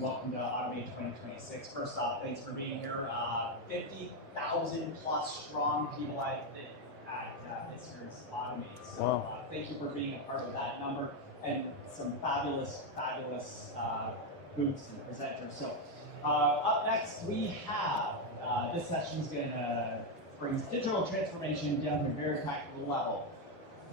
welcome to Automate 2026. First off, thanks for being here. 50,000 plus strong people at this year's Automate. So wow. Thank you for being a part of that number and some fabulous booths and presenters. So up next we have, this session is going to bring digital transformation down to a very practical level.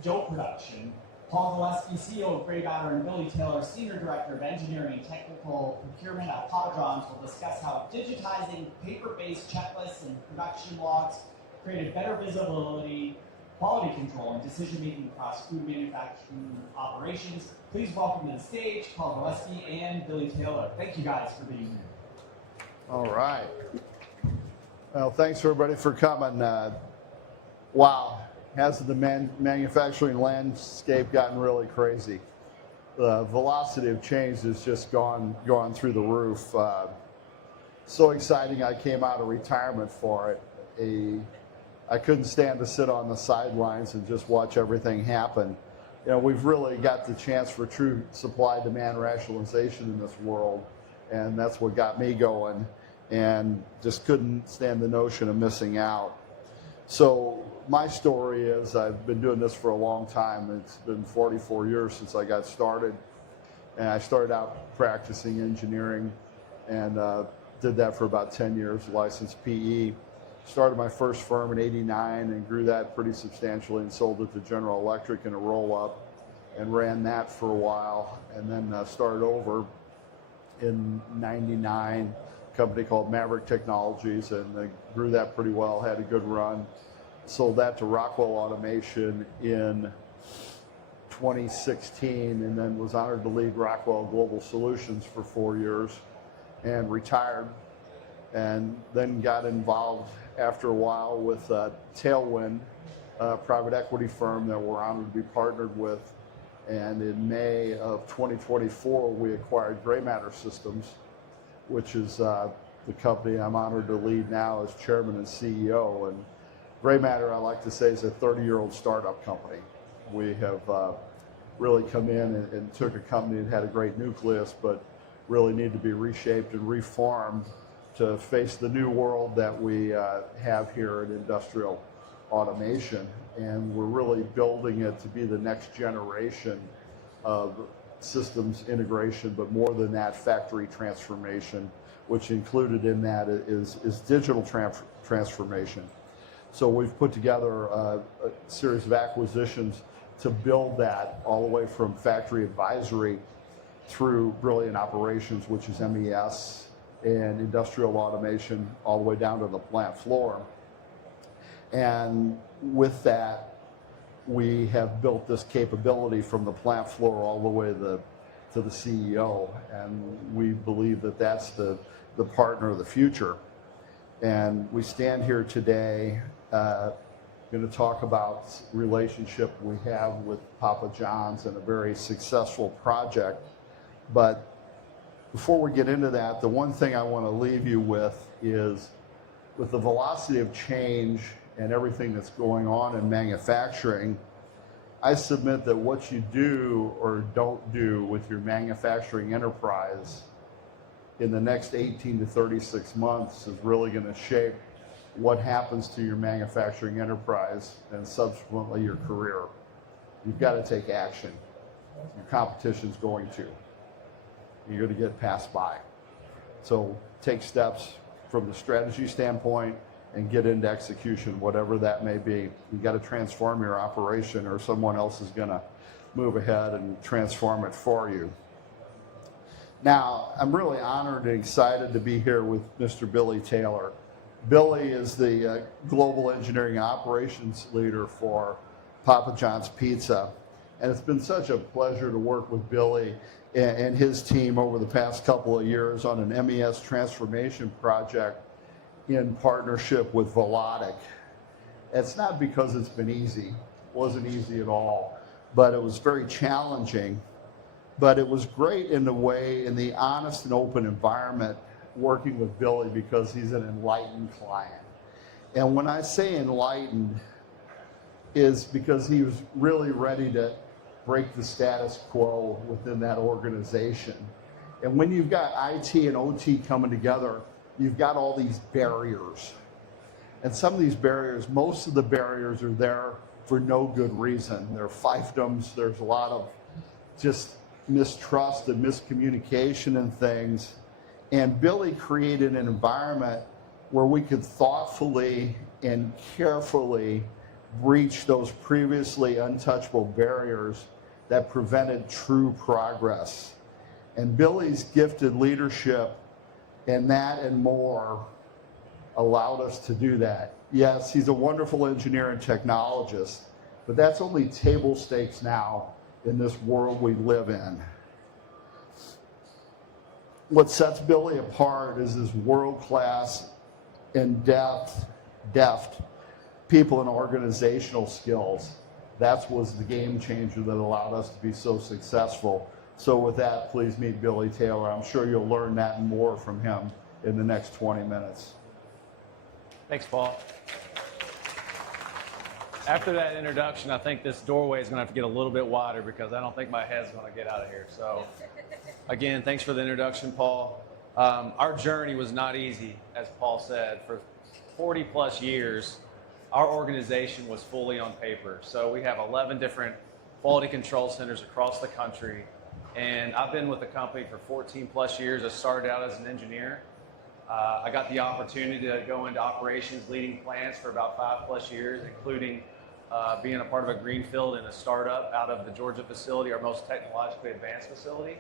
Dope production. Paul Galeski, CEO of GrayMatter, and Billy Taylor, Senior Director of Engineering and Technical Procurement at Papa John's, will discuss how digitizing paper-based checklists and production logs created better visibility, quality control, and decision-making across food manufacturing operations. Please welcome to the stage Paul Galeski and Billy Taylor. Thank you guys for being here. All right. Well, thanks everybody for coming. Wow. Has the manufacturing landscape gotten really crazy? The velocity of change has just gone through the roof. So exciting! I came out of retirement for it. I couldn't stand to sit on the sidelines and just watch everything happen. You know, we've really got the chance for true supply-demand rationalization in this world, and that's what got me going. And just couldn't stand the notion of missing out. So my story is I've been doing this for a long time. It's been 44 years since I got started. And I started out practicing engineering and did that for about 10 years, licensed PE. Started my first firm in '89 and grew that pretty substantially and sold it to General Electric in a roll-up and ran that for a while. And then started over in '99. Company called Maverick Technologies, and grew that pretty well, had a good run. Sold that to Rockwell Automation in 2016, and then was honored to lead Rockwell Global Solutions for 4 years and retired. And then got involved after a while with Tailwind, a private equity firm that we're honored to be partnered with. And in May of 2024, we acquired GrayMatter Systems, which is the company I'm honored to lead now as chairman and CEO. And GrayMatter, I like to say, is a 30-year-old startup company. We have really come in and took a company that had a great nucleus, but really need to be reshaped and reformed to face the new world that we have here in industrial automation. And we're really building it to be the next generation of systems integration, but more than that, factory transformation, which included in that is digital transformation. So we've put together a series of acquisitions to build that all the way from factory advisory through brilliant operations, which is MES, and industrial automation all the way down to the plant floor. And with that, we have built this capability from the plant floor all the way to the CEO, and we believe that that's the partner of the future. And we stand here today going to talk about relationship we have with Papa John's and a very successful project. But before we get into that, the one thing I want to leave you with is, with the velocity of change and everything that's going on in manufacturing, I submit that what you do or don't do with your manufacturing enterprise in the next 18 to 36 months is really going to shape what happens to your manufacturing enterprise and subsequently your career. You've got to take action. Your competition's going to. You're going to get passed by. So take steps from the strategy standpoint and get into execution, whatever that may be. You've got to transform your operation, or someone else is going to move ahead and transform it for you. Now, I'm really honored and excited to be here with Mr. Billy Taylor. Billy is the global engineering operations leader for Papa John's Pizza. And it's been such a pleasure to work with Billy and his team over the past couple of years on an MES transformation project in partnership with Velotic. It's not because it's been easy. It wasn't easy at all, but it was very challenging. But it was great in the honest and open environment working with Billy, because he's an enlightened client. And when I say enlightened, is because he was really ready to break the status quo within that organization. And when you've got IT and OT coming together, you've got all these barriers. And some of these barriers, most of the barriers are there for no good reason. There are fiefdoms, there's a lot of just mistrust and miscommunication and things. And Billy created an environment where we could thoughtfully and carefully breach those previously untouchable barriers that prevented true progress. And Billy's gifted leadership and that and more allowed us to do that. Yes, he's a wonderful engineer and technologist, but that's only table stakes now in this world we live in. What sets Billy apart is his world-class and deft people and organizational skills. That was the game changer that allowed us to be so successful. So with that, please meet Billy Taylor. I'm sure you'll learn that and more from him in the next 20 minutes. Thanks, Paul. After that introduction, I think this doorway is going to have to get a little bit wider because I don't think my head's going to get out of here. So again, thanks for the introduction, Paul. Our journey was not easy, as Paul said. For 40 plus years, our organization was fully on paper. So we have 11 different quality control centers across the country. And I've been with the company for 14 plus years. I started out as an engineer. I got the opportunity to go into operations, leading plants for about 5 plus years, including being a part of a greenfield and a startup out of the Georgia facility, our most technologically advanced facility.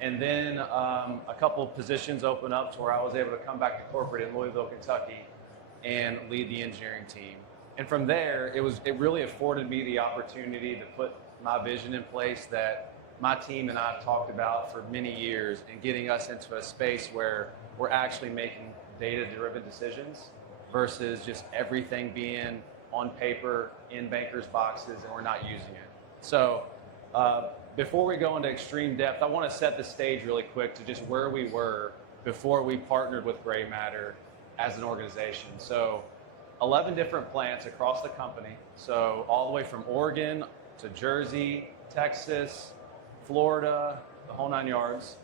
And then a couple of positions opened up to where I was able to come back to corporate in Louisville, Kentucky, and lead the engineering team. And from there, it really afforded me the opportunity to put my vision in place that my team and I have talked about for many years, and getting us into a space where we're actually making data-driven decisions versus just everything being on paper in bankers' boxes and we're not using it. So before we go into extreme depth, I want to set the stage really quick to just where we were before we partnered with GrayMatter as an organization. So 11 different plants across the company. So all the way from Oregon to Jersey, Texas, Florida, the whole 9 yards.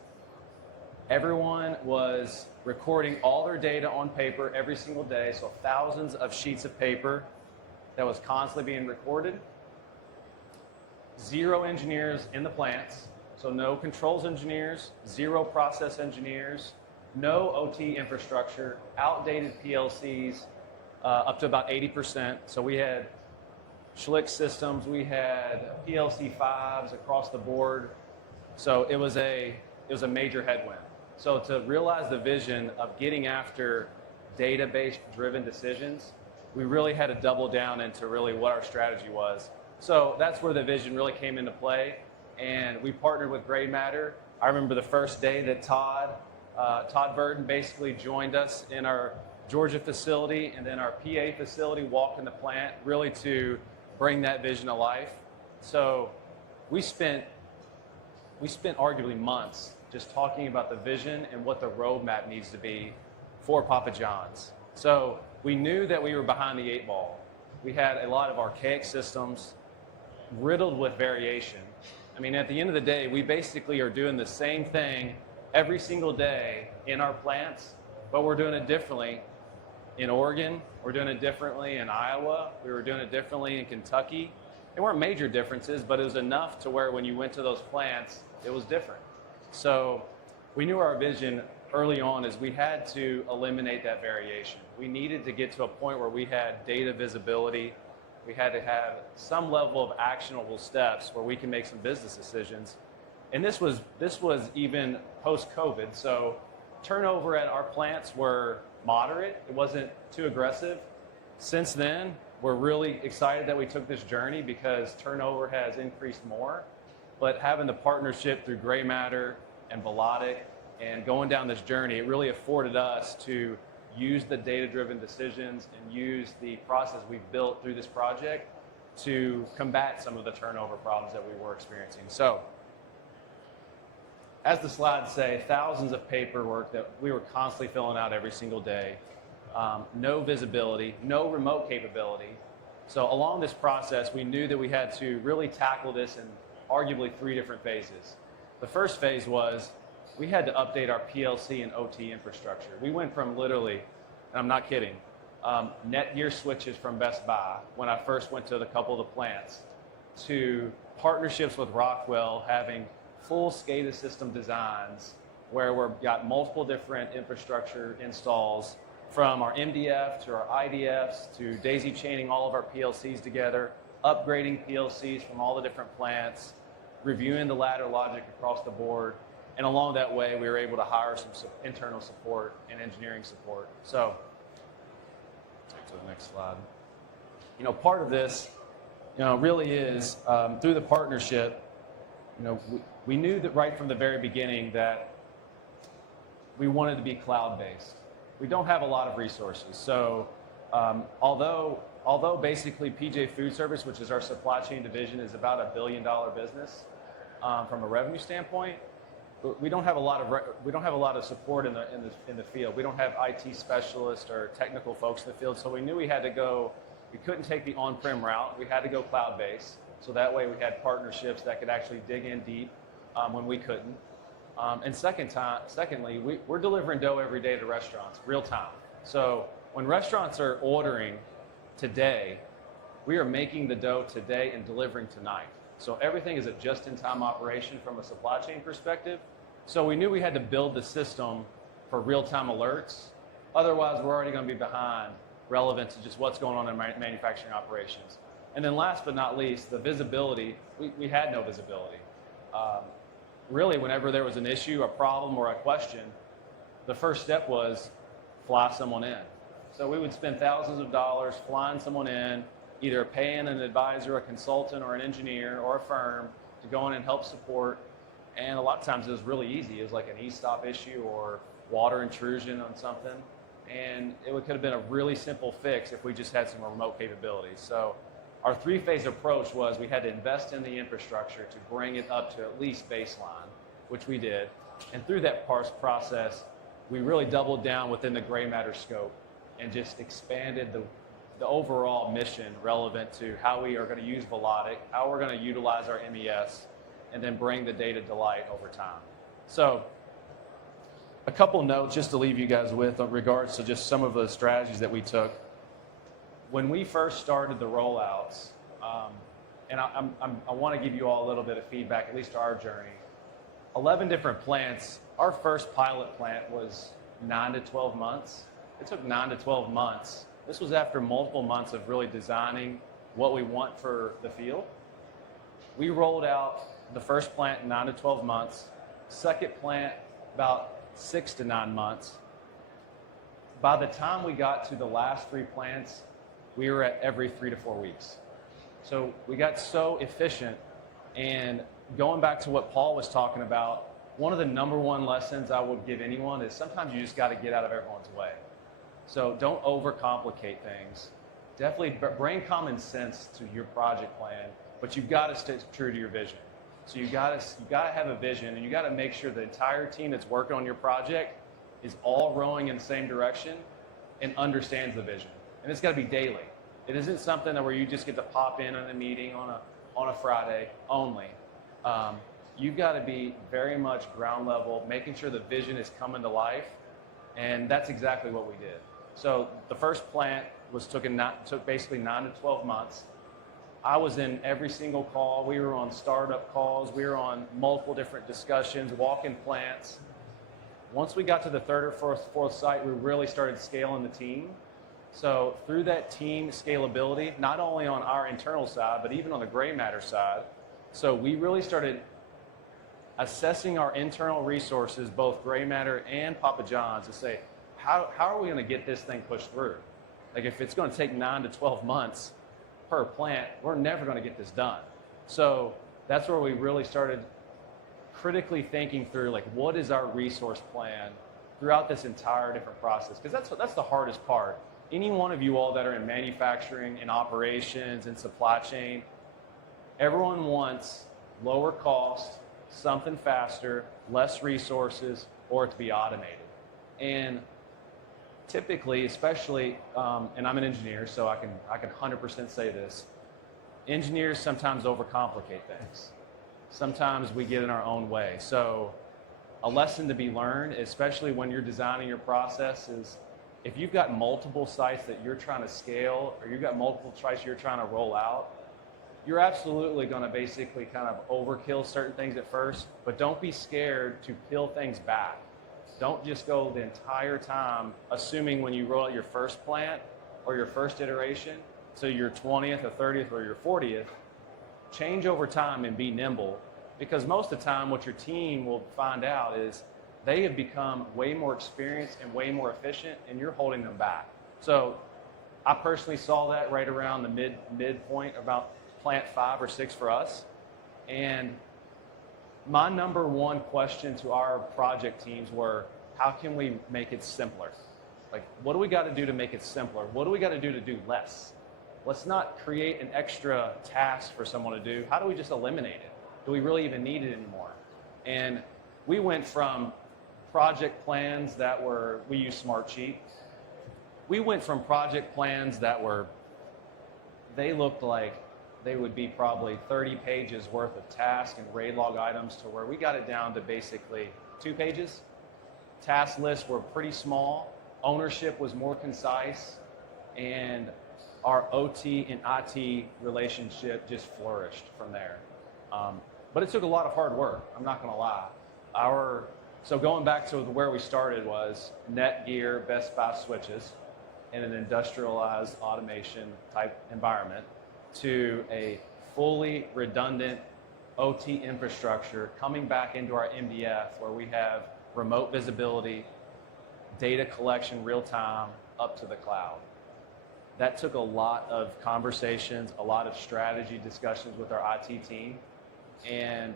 Everyone was recording all their data on paper every single day, so thousands of sheets of paper that was constantly being recorded. 0 engineers in the plants, so no controls engineers, 0 process engineers, no OT infrastructure, outdated PLCs, up to about 80%. So we had Schlick systems, we had PLC 5s across the board. So it was a major headwind. So to realize the vision of getting after database driven decisions, we really had to double down into really what our strategy was. So that's where the vision really came into play. And we partnered with GrayMatter. I remember the first day that Todd Burton basically joined us in our Georgia facility, and then our PA facility, walked in the plant really to bring that vision to life. So we spent arguably months just talking about the vision and what the roadmap needs to be for Papa John's. So we knew that we were behind the 8 ball. We had a lot of archaic systems riddled with variation. I mean, at the end of the day, we basically are doing the same thing every single day in our plants, but we're doing it differently in Oregon. We're doing it differently in Iowa. We were doing it differently in Kentucky. There weren't major differences, but it was enough to where when you went to those plants, it was different. So we knew our vision early on is we had to eliminate that variation. We needed to get to a point where we had data visibility. We had to have some level of actionable steps where we can make some business decisions. And this was even post-COVID. So turnover at our plants were moderate. It wasn't too aggressive. Since then, we're really excited that we took this journey because turnover has increased more. But having the partnership through GrayMatter and Velotic and going down this journey, it really afforded us to use the data-driven decisions and use the process we've built through this project to combat some of the turnover problems that we were experiencing. So, as the slides say, thousands of paperwork that we were constantly filling out every single day, no visibility, no remote capability. So along this process, we knew that we had to really tackle this in arguably 3 different phases. The first phase was we had to update our PLC and OT infrastructure. We went from literally, and I'm not kidding, Netgear switches from Best Buy when I first went to a couple of the plants, to partnerships with Rockwell having full SCADA system designs where we've got multiple different infrastructure installs, from our MDF to our IDFs to daisy chaining all of our PLCs together, upgrading PLCs from all the different plants, reviewing the ladder logic across the board. And along that way, we were able to hire some internal support and engineering support. So, to the next slide. You know, part of this, you know, really is through the partnership. You know, we knew that right from the very beginning that we wanted to be cloud-based. We don't have a lot of resources. So, although basically PJ Food Service, which is our supply chain division, is about $1 billion business from a revenue standpoint, we don't have a lot of support in the field. We don't have IT specialists or technical folks in the field. So we knew we had to go. We couldn't take the on-prem route. We had to go cloud-based. So that way we had partnerships that could actually dig in deep when we couldn't. And secondly, we're delivering dough every day to restaurants, real time. So when restaurants are ordering today, we are making the dough today and delivering tonight. So everything is a just-in-time operation from a supply chain perspective. So we knew we had to build the system for real-time alerts. Otherwise, we're already going to be behind relevant to just what's going on in manufacturing operations. And then last but not least, the visibility. We had no visibility. Really, whenever there was an issue, a problem, or a question, the first step was fly someone in. So we would spend thousands of dollars flying someone in, either paying an advisor, a consultant, or an engineer, or a firm to go in and help support. And a lot of times it was really easy. It was like an e-stop issue or water intrusion on something. And it could have been a really simple fix if we just had some remote capabilities. So our three-phase approach was we had to invest in the infrastructure to bring it up to at least baseline, which we did. And through that process, we really doubled down within the GrayMatter scope and just expanded the overall mission relevant to how we are going to use Velotic, how we're going to utilize our MES, and then bring the data to light over time. So a couple notes just to leave you guys with in regards to just some of the strategies that we took. When we first started the rollouts, and I want to give you all a little bit of feedback, at least to our journey, 11 different plants. Our first pilot plant was 9 to 12 months. It took 9 to 12 months. This was after multiple months of really designing what we want for the field. We rolled out the first plant in 9 to 12 months, second plant about 6 to 9 months. By the time we got to the last 3 plants, we were at every 3 to 4 weeks. So we got so efficient. And going back to what Paul was talking about, one of the number one lessons I would give anyone is sometimes you just got to get out of everyone's way. So don't overcomplicate things. Definitely bring common sense to your project plan, but you've got to stay true to your vision. So you got to have a vision, and you got to make sure the entire team that's working on your project is all rowing in the same direction and understands the vision. And it's got to be daily. It isn't something that where you just get to pop in on a meeting on a Friday only. You've got to be very much ground level, making sure the vision is coming to life, and that's exactly what we did. So the first plant took basically 9 to 12 months. I was in every single call. We were on startup calls. We were on multiple different discussions, walk-in plants. Once we got to the third or fourth site, we really started scaling the team. So through that team scalability, not only on our internal side, but even on the GrayMatter side, so we really started assessing our internal resources, both GrayMatter and Papa John's, to say, how are we going to get this thing pushed through? Like if it's going to take 9 to 12 months per plant, we're never going to get this done. So that's where we really started critically thinking through, like, what is our resource plan throughout this entire different process? Because that's the hardest part. Any one of you all that are in manufacturing, in operations, in supply chain, everyone wants lower cost, something faster, less resources, or to be automated. And typically, especially, and I'm an engineer, so I can 100% say this, engineers sometimes overcomplicate things. Sometimes we get in our own way. So a lesson to be learned, especially when you're designing your process, is if you've got multiple sites that you're trying to scale, or you've got multiple sites you're trying to roll out, you're absolutely going to basically kind of overkill certain things at first, but don't be scared to peel things back. Don't just go the entire time assuming when you roll out your first plant or your first iteration to your 20th or 30th or your 40th. Change over time and be nimble, because most of the time what your team will find out is they have become way more experienced and way more efficient, and you're holding them back. So I personally saw that right around the midpoint, about plant 5 or 6 for us. And my number one question to our project teams were, how can we make it simpler? Like, what do we got to do to make it simpler? What do we got to do less? Let's not create an extra task for someone to do. How do we just eliminate it? Do we really even need it anymore? And we went from project plans that were, we use Smartsheet. We went from project plans that were, they looked like they would be probably 30 pages worth of task and RAID log items, to where we got it down to basically 2 pages. Task lists were pretty small. Ownership was more concise. And our OT and IT relationship just flourished from there. But it took a lot of hard work, I'm not gonna lie. So going back to where we started was Netgear, Best Buy switches in an industrialized automation type environment, to a fully redundant OT infrastructure coming back into our MDF, where we have remote visibility, data collection real time, up to the cloud. That took a lot of conversations, a lot of strategy discussions with our IT team. And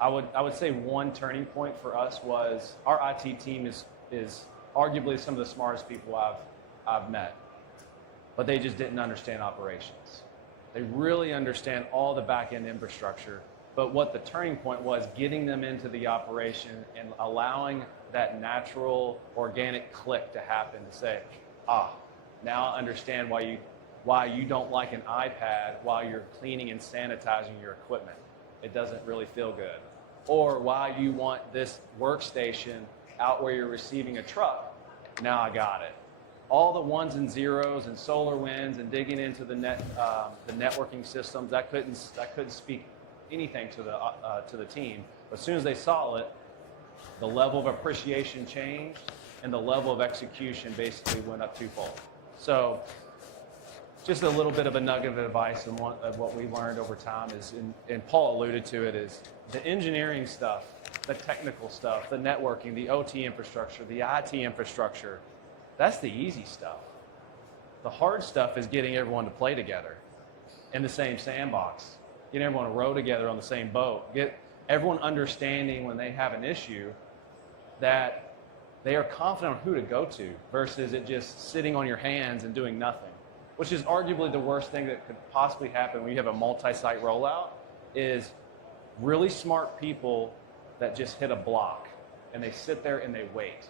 I would say one turning point for us was our IT team is arguably some of the smartest people I've met, but they just didn't understand operations. They really understand all the back-end infrastructure, but what the turning point was, getting them into the operation and allowing that natural, organic click to happen, to say, now I understand why you don't like an iPad while you're cleaning and sanitizing your equipment. It doesn't really feel good. Or why you want this workstation out where you're receiving a truck. Now I got it. All the ones and zeros and SolarWinds and digging into the networking systems, I couldn't speak anything to the team. But as soon as they saw it, the level of appreciation changed, and the level of execution basically went up twofold. So just a little bit of a nugget of advice, and what we learned over time is, and Paul alluded to it, is the engineering stuff, the technical stuff, the networking, the OT infrastructure, the IT infrastructure. That's the easy stuff. The hard stuff is getting everyone to play together in the same sandbox, getting everyone to row together on the same boat, get everyone understanding when they have an issue that they are confident on who to go to, versus it just sitting on your hands and doing nothing, which is arguably the worst thing that could possibly happen when you have a multi-site rollout, is really smart people that just hit a block and they sit there and they wait.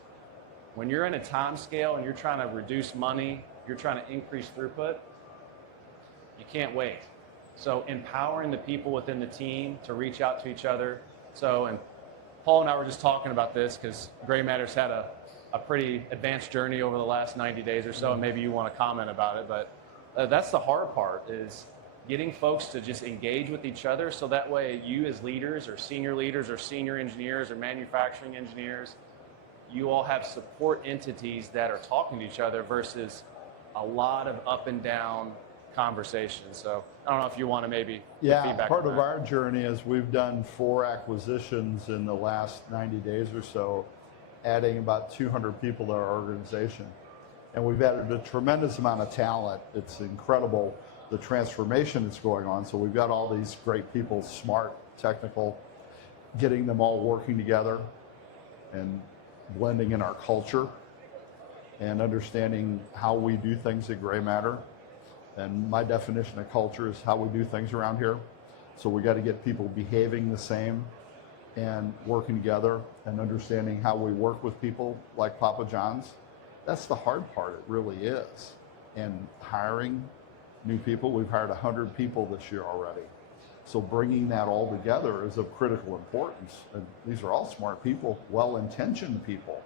When you're in a time scale and you're trying to reduce money, you're trying to increase throughput, you can't wait. So empowering the people within the team to reach out to each other. So, and Paul and I were just talking about this because GrayMatter's had a pretty advanced journey over the last 90 days or so, and maybe you want to comment about it, but that's the hard part, is getting folks to just engage with each other, so that way you as leaders or senior engineers or manufacturing engineers, you all have support entities that are talking to each other, versus a lot of up and down conversations. So I don't know if you want to maybe give feedback. Part of our journey is we've done 4 acquisitions in the last 90 days or so, adding about 200 people to our organization. And we've added a tremendous amount of talent. It's incredible, the transformation that's going on. So we've got all these great people, smart, technical, getting them all working together and blending in our culture and understanding how we do things at GrayMatter. And my definition of culture is how we do things around here. So we got to get people behaving the same and working together and understanding how we work with people like Papa John's. That's the hard part, it really is. And hiring new people, we've hired 100 people this year already So bringing that all together is of critical importance. And these are all smart people, well-intentioned people,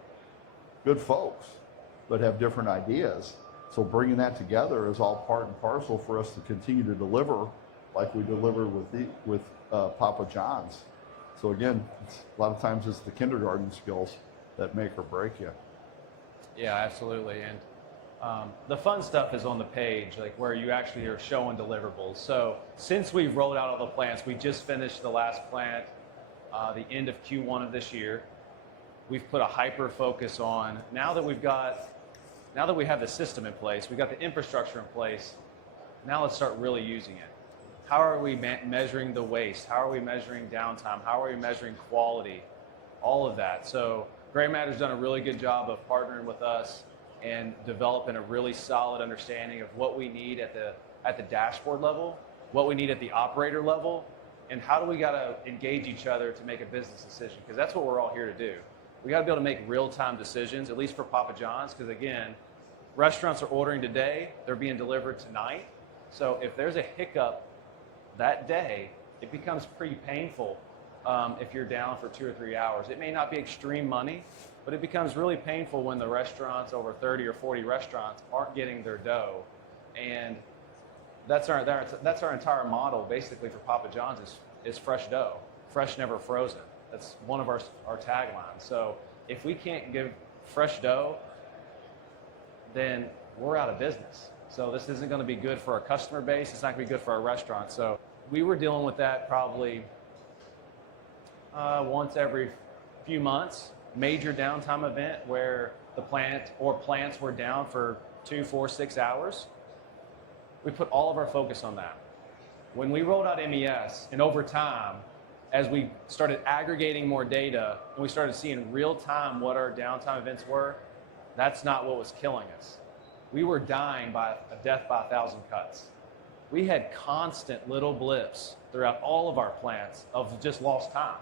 good folks, but have different ideas. So bringing that together is all part and parcel for us to continue to deliver like we deliver with Papa John's. So again, a lot of times it's the kindergarten skills that make or break you. Yeah, absolutely. And the fun stuff is on the page, like where you actually are showing deliverables. So since we've rolled out all the plants, we just finished the last plant the end of Q1 of this year. We've put a hyper focus on, now that we have the system in place, we got the infrastructure in place, now let's start really using it. How are we measuring the waste? How are we measuring downtime? How are we measuring quality? All of that. So GrayMatter's done a really good job of partnering with us and developing a really solid understanding of what we need at the dashboard level, what we need at the operator level, and how do we got to engage each other to make a business decision, because that's what we're all here to do. We got to be able to make real-time decisions, at least for Papa John's, because again, restaurants are ordering today, they're being delivered tonight. So if there's a hiccup that day, it becomes pretty painful if you're down for 2 or 3 hours. It may not be extreme money, but it becomes really painful when the restaurants, over 30 or 40 restaurants, aren't getting their dough. And that's our entire model basically for Papa John's is fresh dough, fresh, never frozen. That's one of our taglines. So if we can't give fresh dough, then we're out of business. So this isn't going to be good for our customer base. It's not going to be good for our restaurant. So we were dealing with that probably once every few months, major downtime event where the plants were down for 2, 4, 6 hours. We put all of our focus on that. When we rolled out MES, and over time, as we started aggregating more data and we started seeing real time what our downtime events were, that's not what was killing us. We were dying by a death by 1,000 cuts. We had constant little blips throughout all of our plants of just lost time.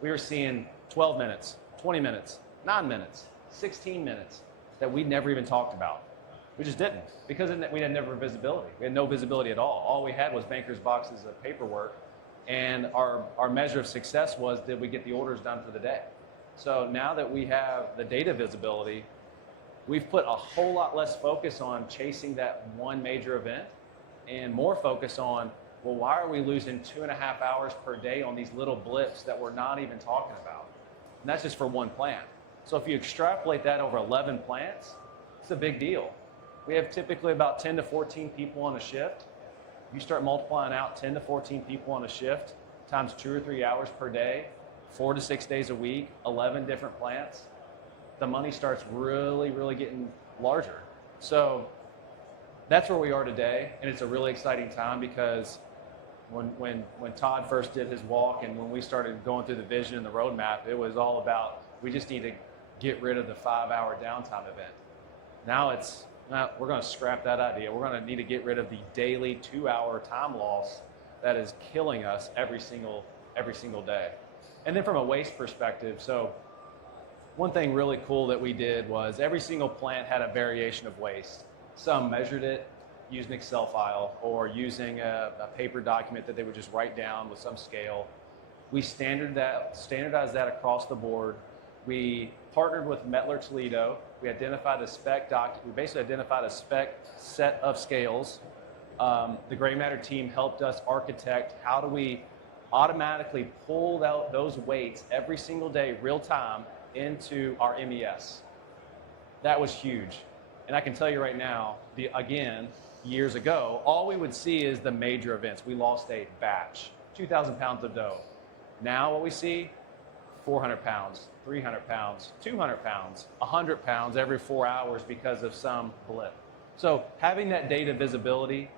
We were seeing 12 minutes, 20 minutes, 9 minutes, 16 minutes that we never even talked about. We just didn't, because we had never visibility. We had no visibility at all. All we had was banker's boxes of paperwork, and our measure of success was, did we get the orders done for the day? So now that we have the data visibility, we've put a whole lot less focus on chasing that one major event and more focus on, well, why are we losing 2.5 hours per day on these little blips that we're not even talking about? And that's just for one plant. So if you extrapolate that over 11 plants, it's a big deal. We have typically about 10 to 14 people on a shift. You start multiplying out 10 to 14 people on a shift times 2 or 3 hours per day, 4 to 6 days a week, 11 different plants, the money starts really, really getting larger. So that's where we are today, and it's a really exciting time, because when Todd first did his walk and when we started going through the vision and the roadmap, it was all about, we just need to get rid of the 5-hour downtime event. Now we're going to scrap that idea. We're going to need to get rid of the daily 2-hour time loss that is killing us every single day. And then from a waste perspective, so one thing really cool that we did was every single plant had a variation of waste. Some measured it using an Excel file or using a paper document that they would just write down with some scale. We standardized that across the board. We partnered with Mettler Toledo. We identified a spec we basically identified a spec set of scales. The GrayMatter team helped us architect how do we automatically pull out those weights every single day, real time, into our MES. That was huge. And I can tell you right now, again, years ago, all we would see is the major events. We lost a batch, 2,000 pounds of dough. Now what we see, 400 pounds, 300 pounds, 200 pounds, 100 pounds every 4 hours because of some blip. So having that data visibility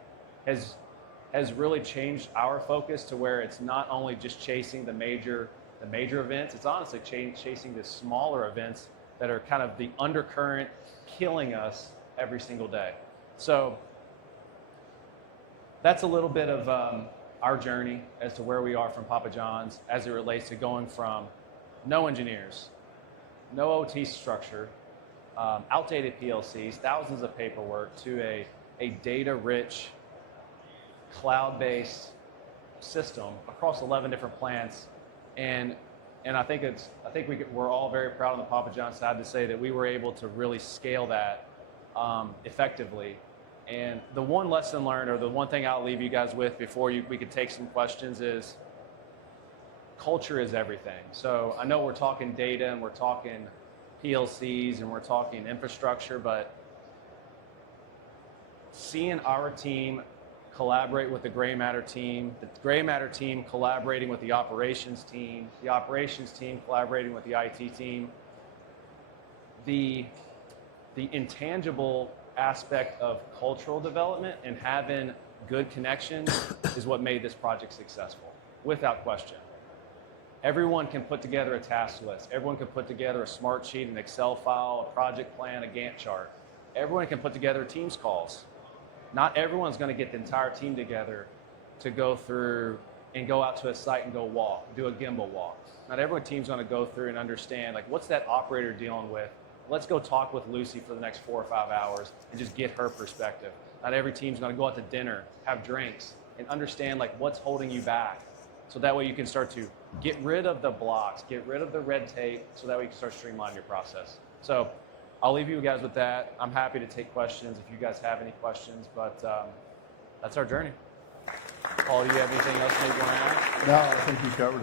has really changed our focus to where it's not only just chasing the major events, it's honestly chasing the smaller events that are kind of the undercurrent killing us every single day. So that's a little bit of our journey as to where we are from Papa John's as it relates to going from no engineers, no OT structure, outdated PLCs, thousands of paperwork, to a data-rich, cloud-based, system across 11 different plants, and I think we're all very proud on the Papa John's side to say that we were able to really scale that effectively. And the one lesson learned, or the one thing I'll leave you guys with before we could take some questions, is culture is everything. So I know we're talking data and we're talking PLCs and we're talking infrastructure, but seeing our team collaborate with the GrayMatter team, the GrayMatter team collaborating with the operations team collaborating with the IT team, the intangible aspect of cultural development and having good connections is what made this project successful, without question. Everyone can put together a task list. Everyone can put together a smart sheet, an Excel file, a project plan, a Gantt chart. Everyone can put together Teams calls. Not everyone's going to get the entire team together to go through and go out to a site and go walk, do a gimbal walk. Not every team's going to go through and understand, like, what's that operator dealing with? Let's go talk with Lucy for the next 4 or 5 hours and just get her perspective. Not every team's going to go out to dinner, have drinks, and understand, like, what's holding you back. So that way you can start to get rid of the blocks, get rid of the red tape, so that way you can start streamlining your process. So I'll leave you guys with that. I'm happy to take questions if you guys have any questions, but that's our journey. Paul, do you have anything else maybe you want to add? No, I think you covered it.